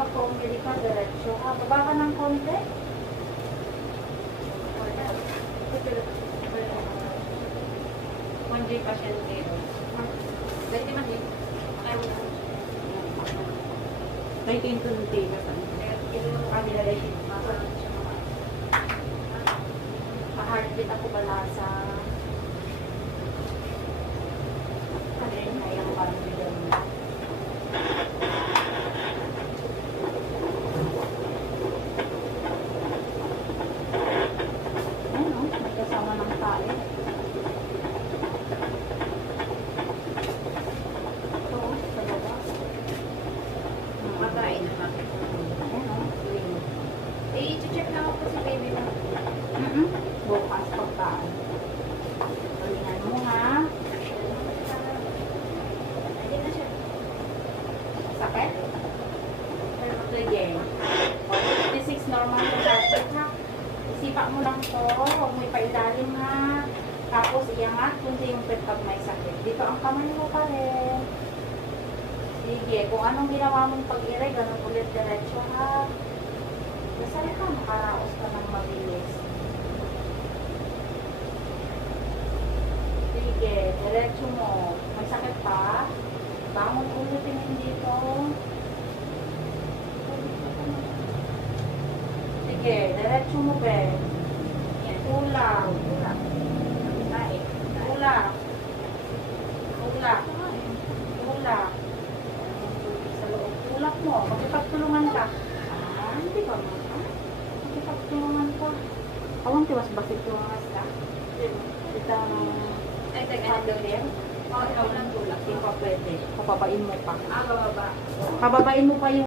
pag umili ka, diretso ka. Baba ka ng konti. One day pasyente. Pwede man din. Kaya mo lang. Kahit yung tunti ka sa Pa-heartbeat ako pala sa alin na yung pamilya mo. Ayun o, may kasama ng tae. Ito o, sa baba. Makain na bakit. Ayun o, green. Eh, check na ako si baby mo. Bukas pagkaan. Galingan mo ha. Hindi na siya. Sakit? Sige. O, 56 normal yung heartbeat ha. Isipa mo lang to. Huwag mo ipailalim ha. Tapos iangat kundi yung pag may sakit. Dito ang kamay mo pa rin. Sige. Kung anong ginawa mong pag-iray, ganun ulit diretso ha. Dasal ka, makaraos ka ng mabilis. Sige, diretso mo. May sakit pa. Bangon ulit yung dito. Sige, diretso mo, be. Tulak. Tulak. Tulak. Tulak. Tulak. Sa loob. Tulak mo. Magkipagtulungan ka. Hindi ka mo. Magkipagtulungan ka. Awang tiwas bakit tuwangas ka? Kita Ay, teka, ano daw din? ikaw lang tulak. Hindi pa pwede. Pababain mo pa. Bababa. Pababain mo pa yung